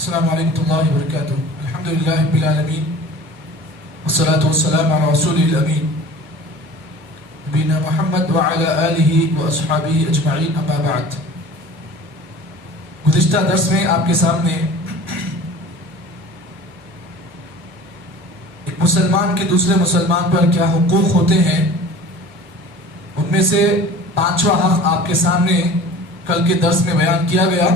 السلام علیکم اللہ وبرکاتہ. الحمدللہ رب العالمین والصلاة والسلام علی رسول الامین نبینا محمد وعلی آلہ واصحابہ اجمعین. اما بعد. گزشتہ درس میں آپ کے سامنے ایک مسلمان کے دوسرے مسلمان پر کیا حقوق ہوتے ہیں ان میں سے 5واں حق آپ کے سامنے کل کے درس میں بیان کیا گیا،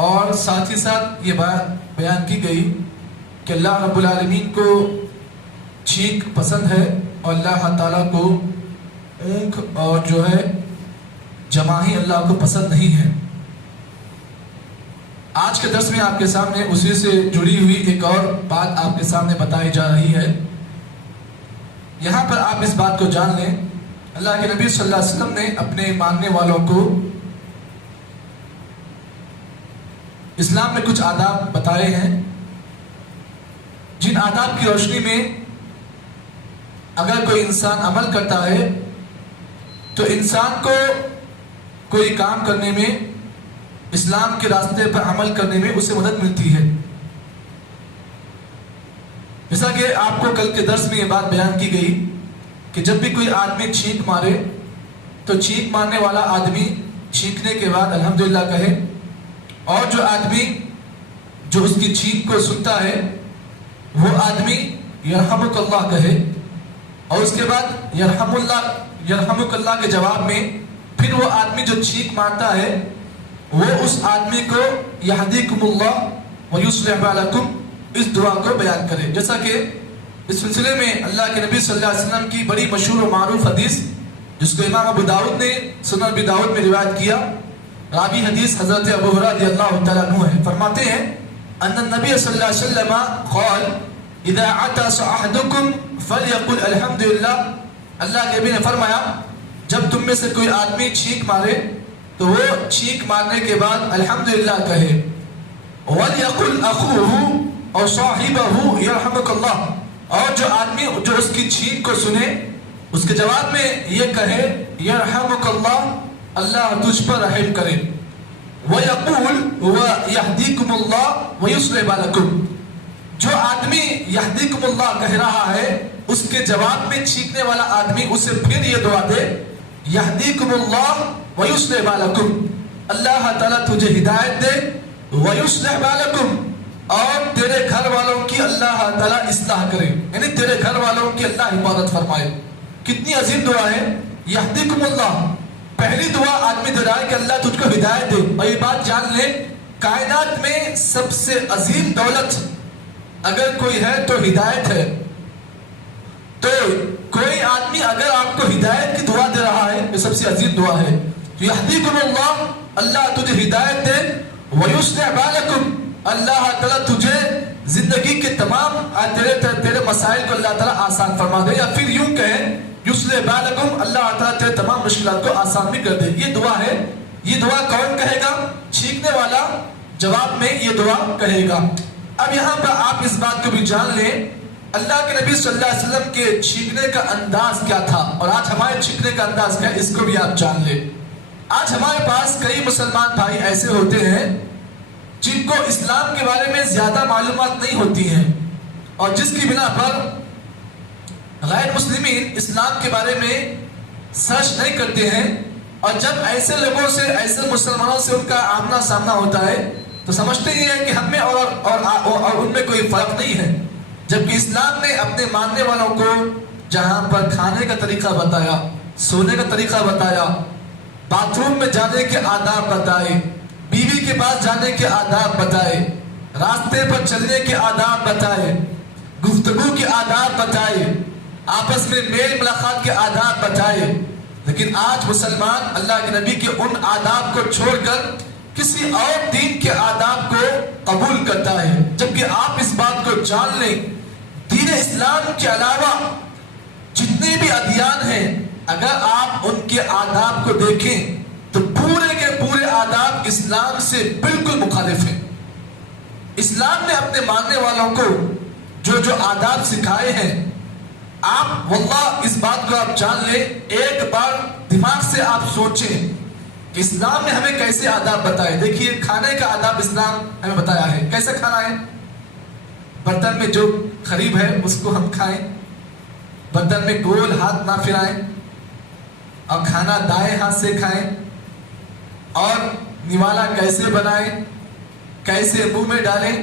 اور ساتھ ہی ساتھ یہ بات بیان کی گئی کہ اللہ رب العالمین کو چھینک پسند ہے اور اللہ تعالیٰ کو اونک اور جو ہے جماہی اللہ کو پسند نہیں ہے. آج کے درس میں آپ کے سامنے اسی سے جڑی ہوئی ایک اور بات آپ کے سامنے بتائی جا رہی ہے. یہاں پر آپ اس بات کو جان لیں، اللہ کے نبی صلی اللہ علیہ وسلم نے اپنے ماننے والوں کو اسلام میں کچھ آداب بتائے ہیں، جن آداب کی روشنی میں اگر کوئی انسان عمل کرتا ہے تو انسان کو کوئی کام کرنے میں، اسلام کے راستے پر عمل کرنے میں اسے مدد ملتی ہے. جیسا کہ آپ کو کل کے درس میں یہ بات بیان کی گئی کہ جب بھی کوئی آدمی چھینک مارے تو چھینک مارنے والا آدمی چھینکنے کے بعد الحمدللہ کہے، اور جو آدمی جو اس کی چھینک کو سنتا ہے وہ آدمی یرحمک اللہ کہے، اور اس کے بعد یرحمک اللہ کے جواب میں پھر وہ آدمی جو چھینک مارتا ہے وہ اس آدمی کو یہدیکم اللہ ویصلح بالکم اس دعا کو بیان کرے. جیسا کہ اس سلسلے میں اللہ کے نبی صلی اللہ علیہ وسلم کی بڑی مشہور و معروف حدیث جس کو امام ابو داؤد نے سنن ابی داؤد میں روایت کیا، راوی حدیث حضرت ابو ہریرہ رضی اللہ تعالیٰ عنہ ہے. فرماتے ہیں ان النبی صلی اللہ علیہ وسلم قال اذا عطس احدکم فلیقل الحمدللہ. اللہ کے نبی نے فرمایا جب تم میں سے کوئی آدمی چھینک مارے تو وہ چھینک مارنے کے بعد الحمدللہ کہے. ولیقل اخوہ اور صاحبہ یرحمک اللہ، اور جو آدمی جو اس کی چھینک کو سنے اس کے جواب میں یہ کہے یرحمک اللہ، اللہ تجھ پر رحم کرے. وَيَقُولُ وَيَهْدِيكُمُ اللَّهُ وَيُصْلِحُ بَالَكُمْ، جو آدمی یہدیکم اللہ کہہ رہا ہے اس کے جواب میں چھینکنے والا آدمی اسے پھر یہ دعا دے یہدیکم اللہ وَيُصْلِحُ بَالَكُمْ، اللہ تعالیٰ تجھے ہدایت دے، وَيُصْلِحُ بَالَكُمْ، اور تیرے گھر والوں کی اللہ تعالیٰ اصلاح کرے، یعنی تیرے گھر والوں کی اللہ حفاظت فرمائے. کتنی عظیم دعا ہے یہدیکم اللہ. پہلی دعا آدمی دے رہا ہے کہ اللہ تجھ کو ہدایت دے. اور یہ بات جان لے کائنات میں سب سے عظیم دولت اگر کوئی ہے تو ہدایت ہے. تو کوئی آدمی اگر آپ کو ہدایت کی دعا دے رہا ہے یہ سب سے عظیم دعا ہے. یہدیکم اللہ، اللہ تجھے ہدایت دے، ویصلح بالکم، اللہ تعالیٰ تجھے زندگی کے تمام تیرے مسائل کو اللہ تعالیٰ آسان فرما دے. یا پھر یوں کہیں یصلح بالکم، اللہ تعالیٰ تیرے تمام مشکلات کو آسان بھی کر دے. یہ دعا ہے. یہ دعا کون کہے گا؟ چھینکنے والا جواب میں یہ دعا کہے گا. اب یہاں پر آپ اس بات کو بھی جان لیں اللہ کے نبی صلی اللہ علیہ وسلم کے چھینکنے کا انداز کیا تھا، اور آج ہمارے چھینکنے کا انداز کیا ہے اس کو بھی آپ جان لیں. آج ہمارے پاس کئی مسلمان بھائی ایسے ہوتے ہیں جن کو اسلام کے بارے میں زیادہ معلومات نہیں ہوتی ہیں، اور جس کی بنا پر غیر مسلمین اسلام کے بارے میں سرچ نہیں کرتے ہیں، اور جب ایسے لوگوں سے، ایسے مسلمانوں سے ان کا آمنا سامنا ہوتا ہے تو سمجھتے ہی ہیں کہ ہم میں اور ان میں کوئی فرق نہیں ہے. جبکہ اسلام نے اپنے ماننے والوں کو جہاں پر کھانے کا طریقہ بتایا، سونے کا طریقہ بتایا، باتھ روم میں جانے کے آداب بتائے، بیوی کے پاس جانے کے آداب بتائے، راستے پر چلنے کے آداب بتائے، گفتگو کے آداب بتائے، آپس میں میل ملاقات کے آداب بتائے. لیکن آج مسلمان اللہ کے نبی کے ان آداب کو چھوڑ کر کسی اور دین کے آداب کو قبول کرتا ہے. جبکہ آپ اس بات کو جان لیں دین اسلام کے علاوہ جتنے بھی ادیان ہیں اگر آپ ان کے آداب کو دیکھیں تو پورے کے پورے آداب اسلام سے بالکل مخالف ہیں. اسلام نے اپنے ماننے والوں کو جو آداب سکھائے ہیں، آپ واللہ اس بات کو آپ جان لیں، ایک بار دماغ سے آپ سوچیں کہ اسلام نے ہمیں کیسے آداب بتائے. دیکھیے کھانے کا آداب اسلام ہمیں بتایا ہے. کیسا کھانا ہے؟ برتن میں جو قریب ہے اس کو ہم کھائیں, برتن میں گول ہاتھ نہ پھرائیں, اور کھانا دائیں ہاتھ سے کھائیں, اور نوالا کیسے بنائیں, کیسے منہ میں ڈالیں.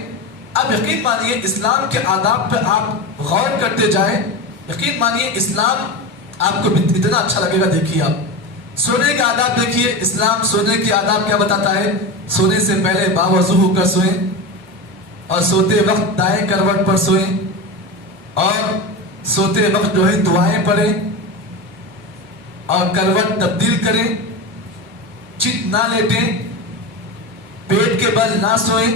اب یقین مانیے اسلام کے آداب پہ آپ غور کرتے جائیں, یقین مانیے اسلام آپ کو اتنا اچھا لگے گا. دیکھیے آپ سونے کا آداب دیکھیے, اسلام سونے کے آداب کیا بتاتا ہے؟ سونے سے پہلے باوضو ہو کر سوئیں, اور سوتے وقت دائیں کروٹ پر سوئیں, اور سوتے وقت جو ہے دعائیں پڑھیں, اور کروٹ تبدیل کریں, چت نہ لیٹیں, پیٹ کے بل نہ سوئیں.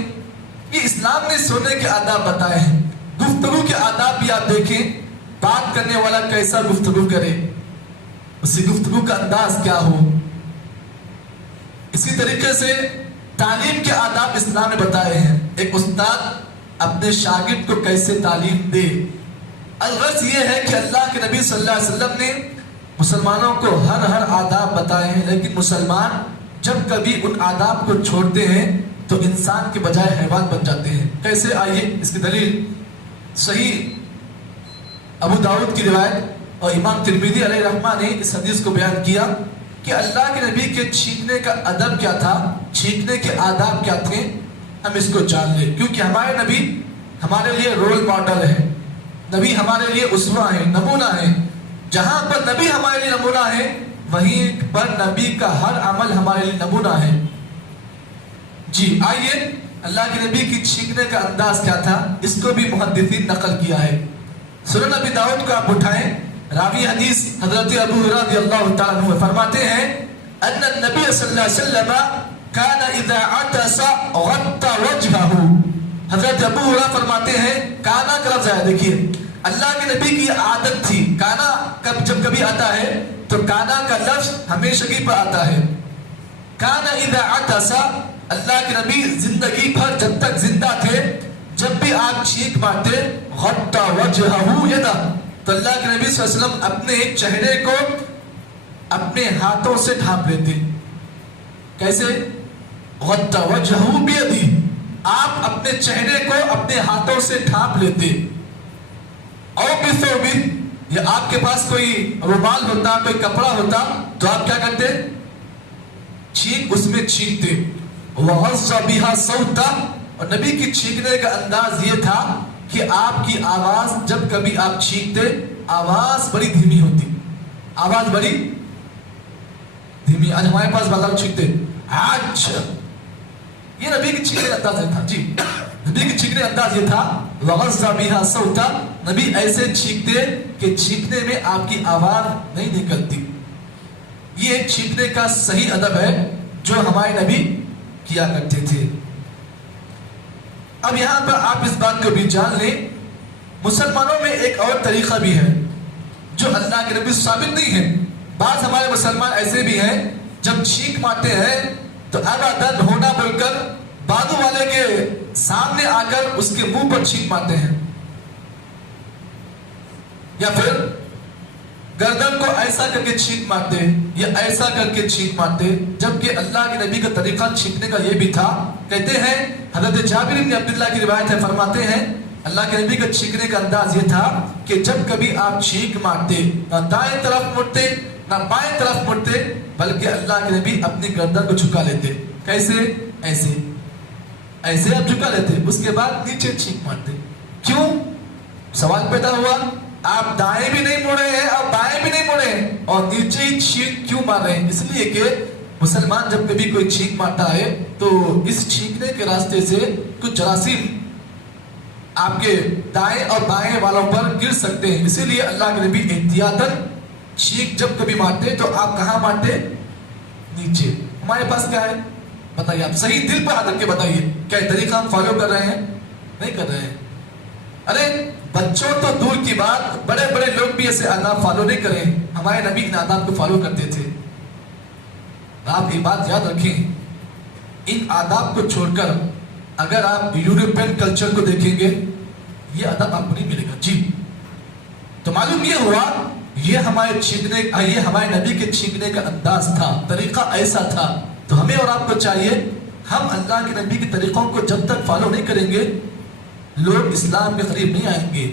یہ اسلام نے سونے کے آداب بتائے ہیں. گفتگو کے آداب بھی آپ دیکھیں, بات کرنے والا کیسا گفتگو کرے, اسی گفتگو کا انداز کیا ہو. اسی طریقے سے تعلیم کے آداب اسلام نے بتائے ہیں. ایک استاد اپنے شاگرد کو کیسے تعلیم دے. الغرض یہ ہے کہ اللہ کے نبی صلی اللہ علیہ وسلم نے مسلمانوں کو ہر آداب بتائے ہیں, لیکن مسلمان جب کبھی ان آداب کو چھوڑتے ہیں تو انسان کے بجائے حیوان بن جاتے ہیں. کیسے؟ آئیے اس کی دلیل صحیح ابو داؤد کی روایت اور امام ترمذی علیہ رحمہ نے اس حدیث کو بیان کیا کہ اللہ کے نبی کے چھینکنے کا ادب کیا تھا, چھینکنے کے آداب کیا تھے, ہم اس کو جان لیں. کیونکہ ہمارے نبی ہمارے لیے رول ماڈل ہے, نبی ہمارے لیے اسوہ ہے, نمونہ ہے. جہاں پر نبی ہمارے لیے نمونہ ہے وہیں پر نبی کا ہر عمل ہمارے لیے نمونہ ہے. جی آئیے اللہ کے نبی کی چھینکنے کا انداز کیا تھا, اس کو بھی محدثین نقل کیا ہے. سنن ابی داؤد کو آپ اٹھائیں, راوی حدیث حضرت ابو ہریرہ رضی اللہ تعالیٰ عنہ فرماتے ہیں ان النبی صلی اللہ علیہ وسلم کان اذا عطس غطى وجهه. حضرت ابو ہریرہ فرماتے ہیں, کانا کا لفظ ہے, دیکھیے اللہ کے نبی کی عادت تھی, کانا جب کبھی آتا ہے تو کانا کا لفظ ہمیشگی پر آتا ہے. کان اذا عطس, اللہ کے نبی زندگی بھر جب تک زندہ تھے جب بھی آپ چھینک مارتے غطى وجهه یدا, تو اللہ کے نبی صلی اللہ علیہ وسلم اپنے چہرے کو اپنے ہاتھوں سے ڈھانپ لیتے. کیسے؟ غطى وجهه بیدی, آپ اپنے چہرے کو اپنے ہاتھوں سے ڈھانپ لیتے. اور بثوب, یا آپ کے پاس کوئی رومال ہوتا, کوئی کپڑا ہوتا تو آپ کیا کرتے؟ چھینک اس میں چھینکتے. وَغَضَّ بِهَا صَوْتًا, اور نبی کی چھینکنے کا انداز یہ تھا کہ آپ کی آواز جب کبھی آپ چھینکتے آواز بڑی دھیمی ہوتی, آواز بڑی دھیمی. آج ہمارے پاس بازار چھینکتے آج, یہ نبی کی چھینکنے کا انداز یہ تھا. جی نبی کی چھینکنے کا انداز یہ تھا وَغَضَّ بِهَا صَوْتًا, نبی ایسے چھینکتے کہ چھینکنے میں آپ کی آواز نہیں نکلتی. یہ ایک چھینکنے کا صحیح ادب ہے جو ہمارے نبی کیا کرتے تھے. اب یہاں پر آپ اس بات کو بھی جان لیں, مسلمانوں میں ایک اور طریقہ بھی ہے جو اللہ کے نبی ثابت نہیں ہے. بعض ہمارے مسلمان ایسے بھی ہیں جب چھینک مارتے ہیں تو ابداً ہونا بول کر بازو والے کے سامنے آ کر اس کے منہ پر چھینک مارتے ہیں, یا پھر گردن کو ایسا کر کے چھینک مارتے یا ایسا کر کے چھینک مارتے. جبکہ اللہ کے نبی کا طریقہ چھینکنے کا یہ بھی تھا. کہتے ہیں حضرت جابر بن عبداللہ کی روایت ہے, فرماتے ہیں اللہ کے نبی کا چھینکنے کا انداز یہ تھا کہ جب کبھی آپ چھینک مارتے نہ دائیں طرف مڑتے نہ بائیں طرف مڑتے, بلکہ اللہ کے نبی اپنی گردن کو جھکا لیتے. کیسے؟ ایسے ایسے آپ جھکا لیتے, اس کے بعد نیچے چھینک مارتے. کیوں؟ سوال پیدا ہوا, آپ دائیں بھی نہیں مڑے ہیں اور بائیں بھی نہیں مڑے ہیں اور نیچے ہی چھینک کیوں مار رہے ہیں؟ اس لیے کہ مسلمان جب کبھی کوئی چھینک مارتا ہے تو اس چھینکنے کے راستے سے کچھ جراثیم آپ کے دائیں اور بائیں والوں پر گر سکتے ہیں. اسی لیے اللہ کے نبی احتیاطاً چھینک جب کبھی مارتے تو آپ کہاں مارتے؟ نیچے. ہمارے پاس کیا ہے بتائیے, آپ صحیح دل پہ ہاتھ رکھ کے بتائیے, کیا یہ طریقہ ہم فالو کر رہے ہیں؟ نہیں کر رہے ہیں. ارے بچوں تو دور کی بات, بڑے بڑے لوگ بھی ایسے آداب فالو نہیں کریں. ہمارے نبی ان آداب کو فالو کرتے تھے. آپ یہ بات یاد رکھیں, ان آداب کو چھوڑ کر اگر آپ یورپین کلچر کو دیکھیں گے یہ ادب آپ کو نہیں ملے گا. جی تو معلوم یہ ہوا یہ ہمارے چھینکنے, یہ ہمارے نبی کے چھینکنے کا انداز تھا, طریقہ ایسا تھا. تو ہمیں اور آپ کو چاہیے ہم اللہ کے نبی کے طریقوں کو جب تک فالو نہیں کریں گے لوگ اسلام کے قریب نہیں آئیں گے.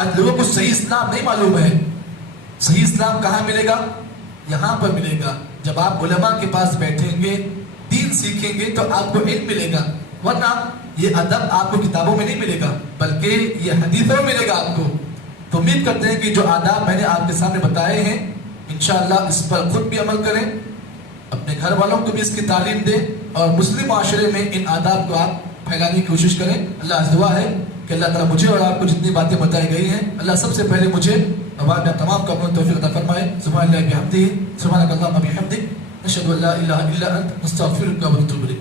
آج لوگوں کو صحیح اسلام نہیں معلوم ہے. صحیح اسلام کہاں ملے گا؟ یہاں پر ملے گا. جب آپ علماء کے پاس بیٹھیں گے دین سیکھیں گے تو آپ کو علم ملے گا. ورنہ یہ ادب آپ کو کتابوں میں نہیں ملے گا بلکہ یہ حدیثوں میں ملے گا آپ کو. تو امید کرتے ہیں کہ جو آداب میں نے آپ کے سامنے بتائے ہیں انشاءاللہ اس پر خود بھی عمل کریں, اپنے گھر والوں کو بھی اس کی تعلیم دیں اور مسلم معاشرے میں ان آداب کو آپ پھیلانے کی کوشش کریں. اللہ سے دعا ہے کہ اللہ تعالیٰ مجھے اور آپ کو جتنی باتیں بتائی گئی ہیں اللہ سب سے پہلے مجھے اور میں تمام کا اپنا توفیق عطا فرمائے. سبحان اللہ بحمدہ سبحانک اللہم وبحمدک نشہد ان لا الہ الا انت نستغفرک ونتوب الیک.